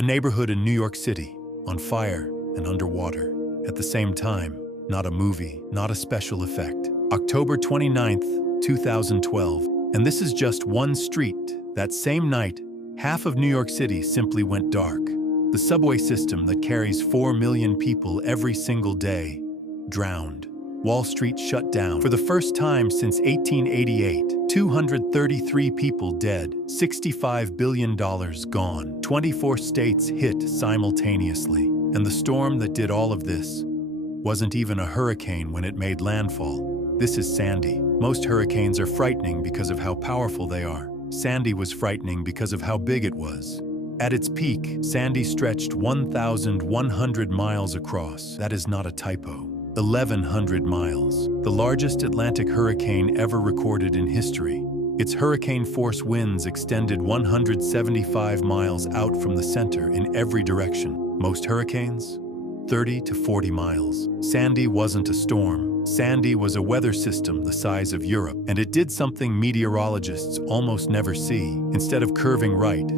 A neighborhood in New York City, on fire and underwater. At the same time, not a movie, not a special effect. October 29th, 2012. And this is just one street. That same night, half of New York City simply went dark. The subway system that carries 4 million people every single day drowned. Wall Street shut down. For the first time since 1888, 233 people dead, $65 billion gone. 24 states hit simultaneously. And the storm that did all of this wasn't even a hurricane when it made landfall. This is Sandy. Most hurricanes are frightening because of how powerful they are. Sandy was frightening because of how big it was. At its peak, Sandy stretched 1,100 miles across. That is not a typo. 1,100 miles. The largest Atlantic hurricane ever recorded in history. Its hurricane-force winds extended 175 miles out from the center in every direction. Most hurricanes? 30 to 40 miles. Sandy wasn't a storm. Sandy was a weather system the size of Europe, and it did something meteorologists almost never see. Instead of curving right,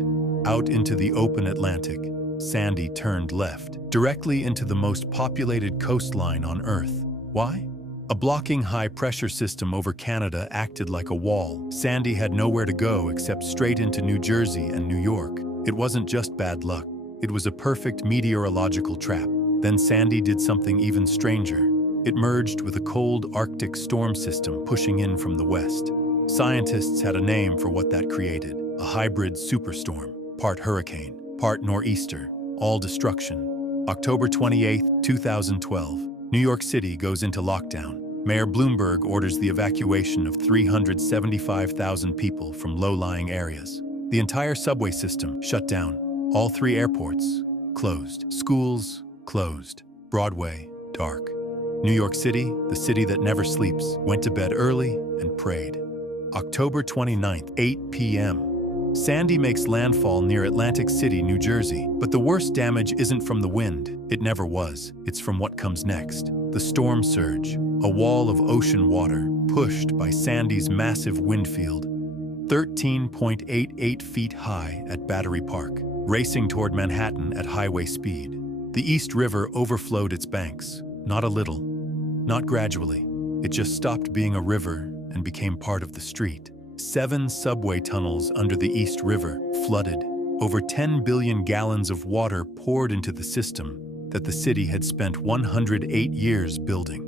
out into the open Atlantic, Sandy turned left, directly into the most populated coastline on Earth. Why? A blocking high-pressure system over Canada acted like a wall. Sandy had nowhere to go except straight into New Jersey and New York. It wasn't just bad luck. It was a perfect meteorological trap. Then Sandy did something even stranger. It merged with a cold Arctic storm system pushing in from the west. Scientists had a name for what that created: a hybrid superstorm, part hurricane, part nor'easter, all destruction. October 28, 2012. New York City goes into lockdown. Mayor Bloomberg orders the evacuation of 375,000 people from low-lying areas. The entire subway system shut down. All 3 airports closed. Schools closed. Broadway dark. New York City, the city that never sleeps, went to bed early and prayed. October 29th, 8 p.m. Sandy makes landfall near Atlantic City, New Jersey. But the worst damage isn't from the wind. It never was. It's from what comes next. The storm surge, a wall of ocean water pushed by Sandy's massive wind field, 13.88 feet high at Battery Park, racing toward Manhattan at highway speed. The East River overflowed its banks, not a little, not gradually. It just stopped being a river and became part of the street. 7 subway tunnels under the East River flooded. Over 10 billion gallons of water poured into the system that the city had spent 108 years building.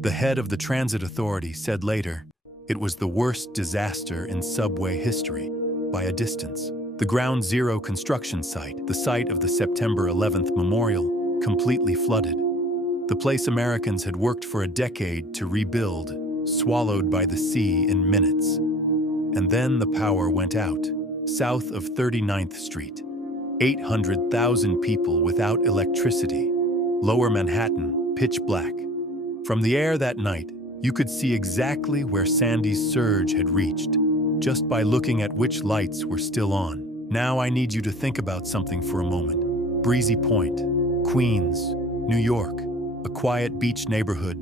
The head of the Transit Authority said later, it was the worst disaster in subway history, by a distance. The Ground Zero construction site, the site of the September 11th memorial, completely flooded. The place Americans had worked for a decade to rebuild, swallowed by the sea in minutes. And then the power went out, south of 39th Street. 800,000 people without electricity. Lower Manhattan, pitch black. From the air that night, you could see exactly where Sandy's surge had reached, just by looking at which lights were still on. Now I need you to think about something for a moment. Breezy Point, Queens, New York, a quiet beach neighborhood,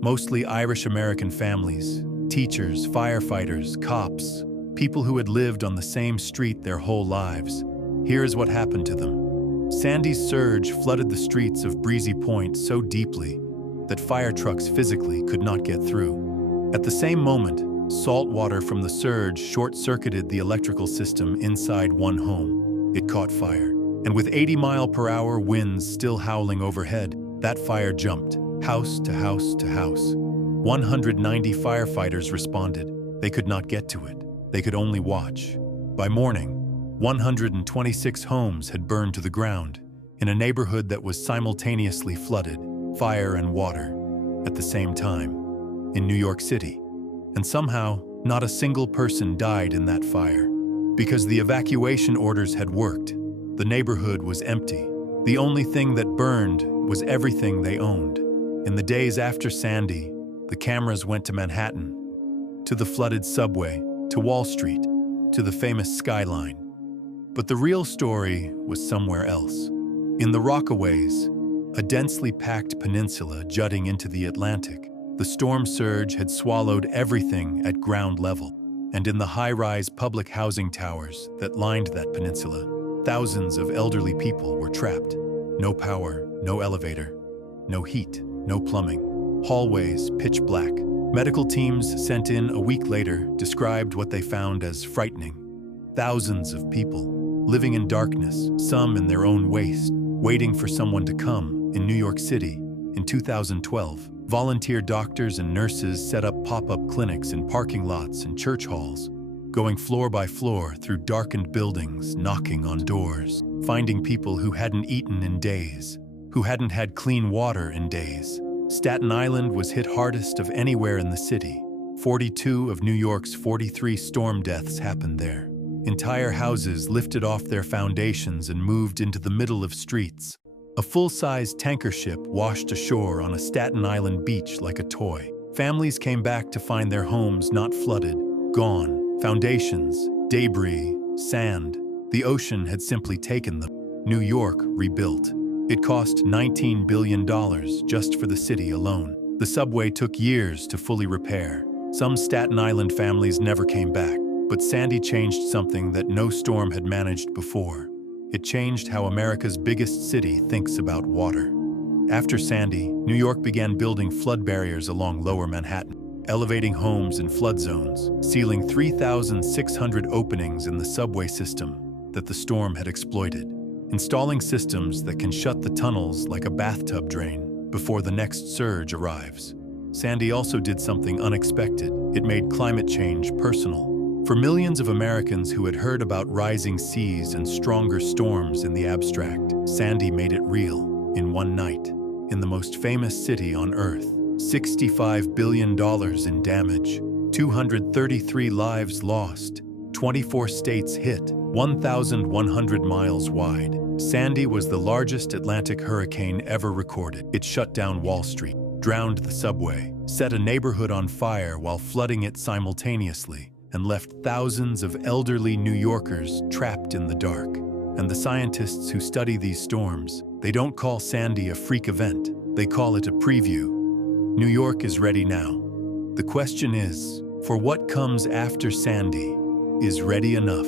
mostly Irish-American families, teachers, firefighters, cops, people who had lived on the same street their whole lives. Here's what happened to them. Sandy's surge flooded the streets of Breezy Point so deeply that fire trucks physically could not get through. At the same moment, salt water from the surge short-circuited the electrical system inside one home. It caught fire. And with 80-mile-per-hour winds still howling overhead, that fire jumped, house to house to house. 190 firefighters responded. They could not get to it. They could only watch. By morning, 126 homes had burned to the ground in a neighborhood that was simultaneously flooded, fire and water, at the same time, in New York City. And somehow, not a single person died in that fire. Because the evacuation orders had worked, the neighborhood was empty. The only thing that burned was everything they owned. In the days after Sandy, the cameras went to Manhattan, to the flooded subway, to Wall Street, to the famous skyline. But the real story was somewhere else. In the Rockaways, a densely packed peninsula jutting into the Atlantic, the storm surge had swallowed everything at ground level. And in the high-rise public housing towers that lined that peninsula, Thousands of elderly people were trapped. No power, no elevator, no heat, no plumbing. Hallways pitch black. Medical teams sent in a week later described what they found as frightening. Thousands of people living in darkness, some in their own waste, waiting for someone to come. In New York City, in 2012, volunteer doctors and nurses set up pop-up clinics in parking lots and church halls, going floor by floor through darkened buildings, knocking on doors, finding people who hadn't eaten in days, who hadn't had clean water in days. Staten Island was hit hardest of anywhere in the city. 42 of New York's 43 storm deaths happened there. Entire houses lifted off their foundations and moved into the middle of streets. A full-size tanker ship washed ashore on a Staten Island beach like a toy. Families came back to find their homes not flooded, gone. Foundations, debris, sand. The ocean had simply taken them. New York rebuilt. It cost $19 billion just for the city alone. The subway took years to fully repair. Some Staten Island families never came back, but Sandy changed something that no storm had managed before. It changed how America's biggest city thinks about water. After Sandy, New York began building flood barriers along Lower Manhattan, elevating homes in flood zones, sealing 3,600 openings in the subway system that the storm had exploited, installing systems that can shut the tunnels like a bathtub drain before the next surge arrives. Sandy also did something unexpected. It made climate change personal. For millions of Americans who had heard about rising seas and stronger storms in the abstract, Sandy made it real in one night. In the most famous city on Earth, $65 billion in damage, 233 lives lost, 24 states hit, 1,100 miles wide. Sandy was the largest Atlantic hurricane ever recorded. It shut down Wall Street, drowned the subway, set a neighborhood on fire while flooding it simultaneously, and left thousands of elderly New Yorkers trapped in the dark. And the scientists who study these storms, they don't call Sandy a freak event, they call it a preview. New York is ready now. The question is, for what comes after Sandy is ready enough?